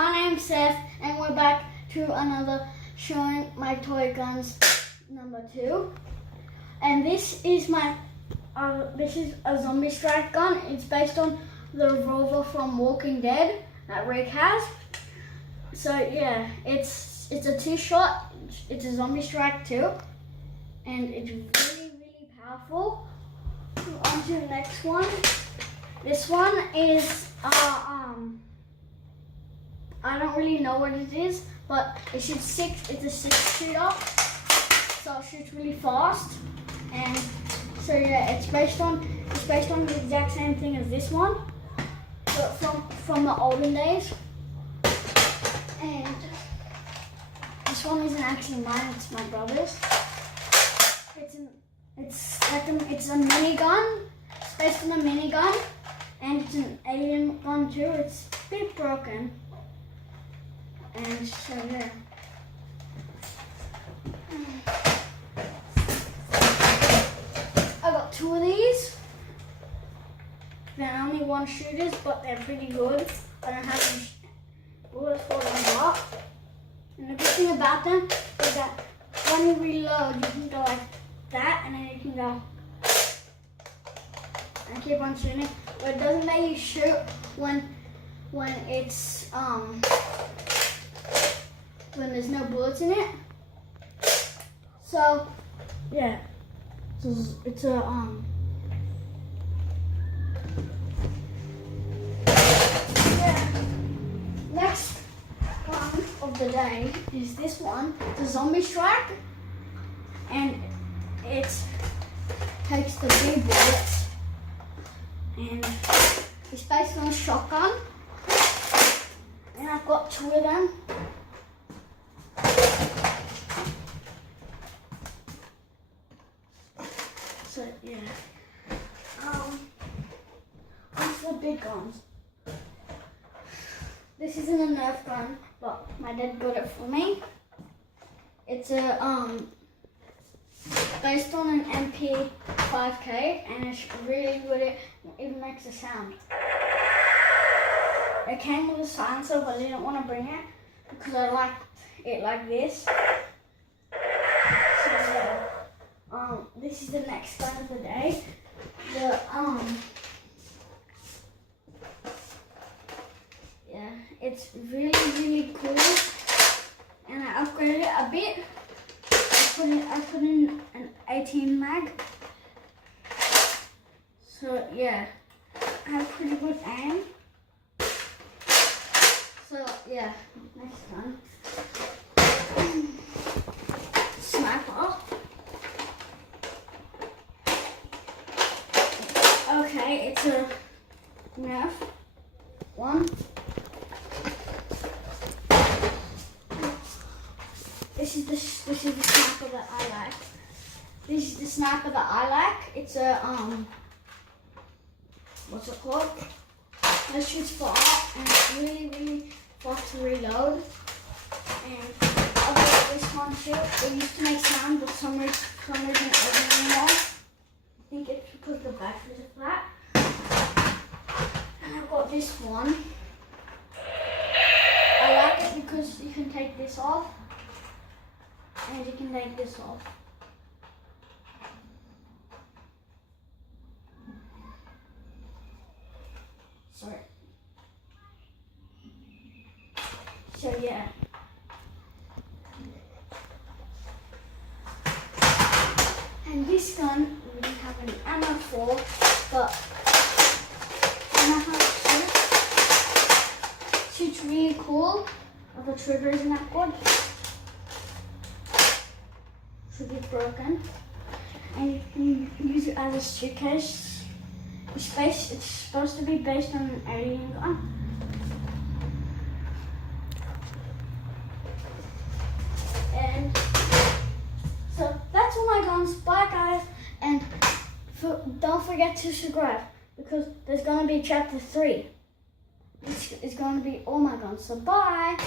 my name's Seth, and we're back to another showing my toy guns number 2. And this is my this is a zombie strike gun. It's based on the revolver from Walking Dead that Rick has. So yeah, it's a 2-shot. It's a zombie strike 2, and it's really powerful. On to the next one. This one is I don't really know what it is, but it's a 6-shooter, so it shoots really fast. And so yeah, it's based on the exact same thing as this one, but from the olden days. And this one isn't actually mine; it's my brother's. It's a minigun. It's based on a minigun, and it's an alien gun too. It's a bit broken. And so yeah. I got 2 of these. They're only 1-shooters, but they're pretty good. I don't have any bullets for them up. And the good thing about them is that when you reload, you can go like that, and then you can go and keep on shooting. But it doesn't let you shoot when it's when there's no bullets in it. So yeah, it's a yeah. Next one of the day is this one, the zombie strike, and it takes the big bullets, and it's based on a shotgun, and I've got 2 of them. So yeah, these are big guns. This isn't a Nerf gun, but my dad got it for me. It's a based on an MP5K, and it's really good. It even makes a sound. It came with a silencer, but I didn't want to bring it because I liked it like this. So yeah. This is the next gun of the day. Yeah, it's really cool, and I upgraded it a bit. I put in an 18 mag. So yeah, I have pretty good aim. So yeah, next gun. Sniper. Okay, it's a Nerf one. This is the sniper that I like. This is the sniper that I like. It's a what's it called? It shoots far, and it's really fast to reload. And I've got this one too. It used to make sound, but for some reason it doesn't anymore. I think it's because the batteries are flat. And I've got this one. I like it because you can take this off, and you can take this off. Sorry. So yeah. And this gun we didn't have any ammo for, but I know how it shoots. Shoots really cool. The trigger isn't that good. Should be broken. And you can use it as a suitcase. It's supposed to be based on an alien gun. And so that's all my guns. Bye guys, and don't forget to subscribe, because there's going to be chapter 3. It's going to be all my guns. So bye.